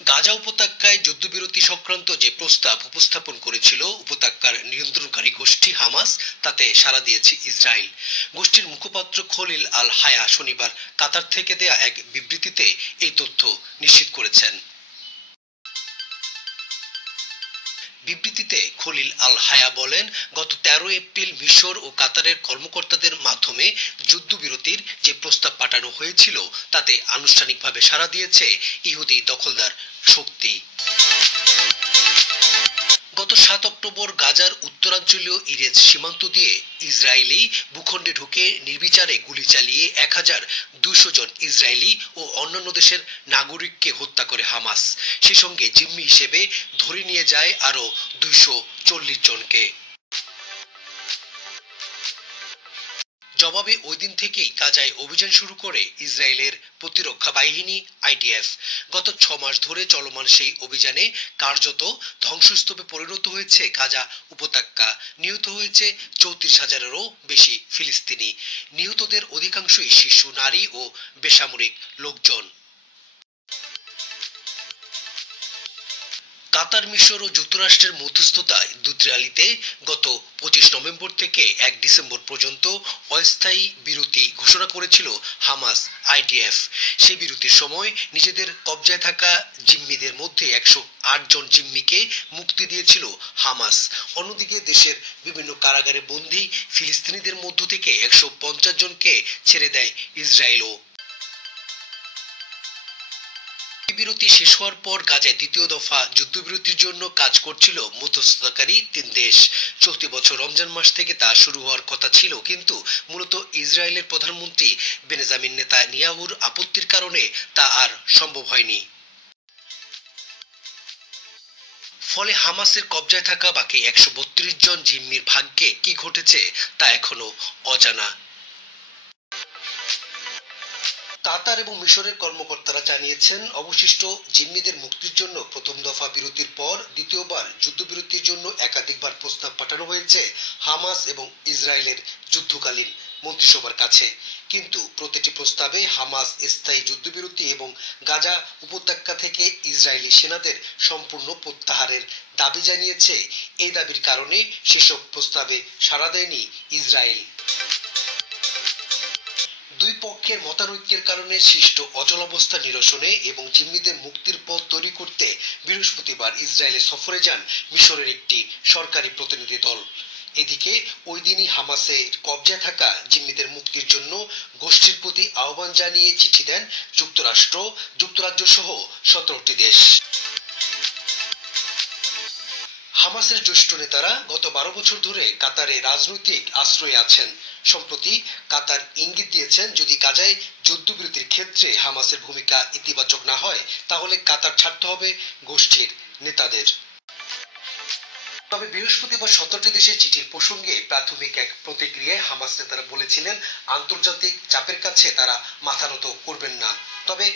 গাজা উপত্যকায় যুদ্ধবিরতি সংক্রান্ত যে প্রস্তাব উপস্থাপন করেছিল উপত্যকার নিয়ন্ত্রণকারী গোষ্ঠী হামাস, তাতে সাড়া দিয়েছে ইসরায়েল। গোষ্ঠীর মুখপাত্র খলিল আল হায়া শনিবার কাতার থেকে দেয়া এক বিবৃতিতে এই তথ্য নিশ্চিত করেছেন। বিবৃতিতে খলিল আল হায়া বলেন, গত 13 এপ্রিল মিশর ও কাতারের কর্মকর্তাদের মাধ্যমে যুদ্ধবিরতির যে প্রস্তাব পাঠানো হয়েছিল তাতে আনুষ্ঠানিকভাবে সাড়া দিয়েছে ইহুদি দখলদার শক্তি। গত 7 অক্টোবর গাজার উত্তরাঞ্চলীয় ইরেজ সীমান্ত দিয়ে ইসরায়েলি ভূখণ্ডে ঢুকে নির্বিচারে গুলি চালিয়ে 1200 জন ইসরায়েলি ও অন্যান্য দেশের নাগরিককে হত্যা করে হামাস। সেই সঙ্গে জিম্মি হিসেবে ধরে নিয়ে যায় আরও 240 জনকে। জবাবে ওই দিন থেকেই গাজায় অভিযান শুরু করে ইসরায়েলের প্রতিরক্ষা বাহিনী আইডিএফ। গত 6 মাস ধরে চলমান সেই অভিযানে কার্যত ধ্বংসস্তূপে পরিণত হয়েছে গাজা উপত্যকা। নিহত হয়েছে 34,000-এরও বেশি ফিলিস্তিনি। নিহতদের অধিকাংশই শিশু, নারী ও বেসামরিক লোকজন। কাতার, মিশর ও যুক্তরাষ্ট্রের মধ্যস্থতায় দুত্রালিতে গত 25 নভেম্বর থেকে 1 ডিসেম্বর পর্যন্ত অস্থায়ী বিরতি ঘোষণা করেছিল হামাস আইডিএফ। সেই বিরতির সময় নিজেদের কবজায় থাকা জিম্মিদের মধ্যে 108 জন জিম্মিকে মুক্তি দিয়েছিল হামাস। অন্যদিকে দেশের বিভিন্ন কারাগারে বন্দী ফিলিস্তিনিদের মধ্য থেকে 150 জনকে ছেড়ে দেয় ইসরায়েলও। বিরতি শেষ হওয়ার পর গাজায় দ্বিতীয় দফা যুদ্ধবিরতির জন্য কাজ করছিল মধ্যস্থতাকারী 3 দেশ। চলতি বছর রমজান মাস থেকে তা শুরু হওয়ার কথা ছিল, কিন্তু মূলত ইসরায়েলের প্রধানমন্ত্রী বেঞ্জামিন নেতানিয়াহুর আপত্তির কারণে তা আর সম্ভব হয়নি। ফলে হামাসের কবজায় থাকা বাকি 132 জন জিম্মির ভাগ্যে কি ঘটেছে তা এখনো অজানা। কাতার এবং মিশরের কর্মকর্তারা জানিয়েছেন, অবশিষ্ট জিম্মিদের মুক্তির জন্য প্রথম দফা বিরতির পর দ্বিতীয়বার যুদ্ধবিরতির জন্য একাধিকবার প্রস্তাব পাঠানো হয়েছে হামাস এবং ইসরায়েলের যুদ্ধকালীন মন্ত্রিসভার কাছে। কিন্তু প্রতিটি প্রস্তাবে হামাস স্থায়ী যুদ্ধবিরতি এবং গাজা উপত্যকা থেকে ইসরায়েলি সেনাদের সম্পূর্ণ প্রত্যাহারের দাবি জানিয়েছে। এই দাবির কারণে সেসব প্রস্তাবে সাড়া দেয়নি ইসরায়েল। দুই পক্ষের মতানৈক্যের কারণে সৃষ্ট অচলাবস্থা নিরসনে এবং জিম্মিদের মুক্তির পথ তৈরি করতে বৃহস্পতিবার ইসরায়েলে সফরে যান মিশরের একটি সরকারি প্রতিনিধি দল। এদিকে ওই দিনই হামাসের কবজায় থাকা জিম্মিদের মুক্তির জন্য গোষ্ঠীর প্রতি আহ্বান জানিয়ে চিঠি দেন যুক্তরাষ্ট্র, যুক্তরাজ্য সহ 17টি দেশ। হামাসের জ্যেষ্ঠ নেতারা গত 12 বছর ধরে কাতারে রাজনৈতিক আশ্রয়ে আছেন। সম্প্রতি কাতার ইঙ্গিত দিয়েছেন, যদি গাজায় যুদ্ধবিরতির ক্ষেত্রে হামাসের ভূমিকা ইতিবাচক না হয় তাহলে কাতার ছাড়তে হবে গোষ্ঠীর নেতাদের। তবে বৃহস্পতিবার 17টি দেশের চিঠির প্রসঙ্গে প্রাথমিক এক প্রতিক্রিয়ায় হামাস নেতারা বলেছিলেন, আন্তর্জাতিক চাপের কাছে তারা মাথা নত করবেন না। তবে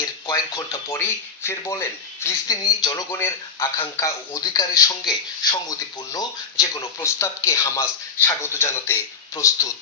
এর কয়েক ঘন্টা পরেই ফের বলেন, ফিলিস্তিনি জনগণের আকাঙ্ক্ষা ও অধিকারের সঙ্গে সংগতিপূর্ণ যে কোনো প্রস্তাবকে হামাস স্বাগত জানাতে প্রস্তুত।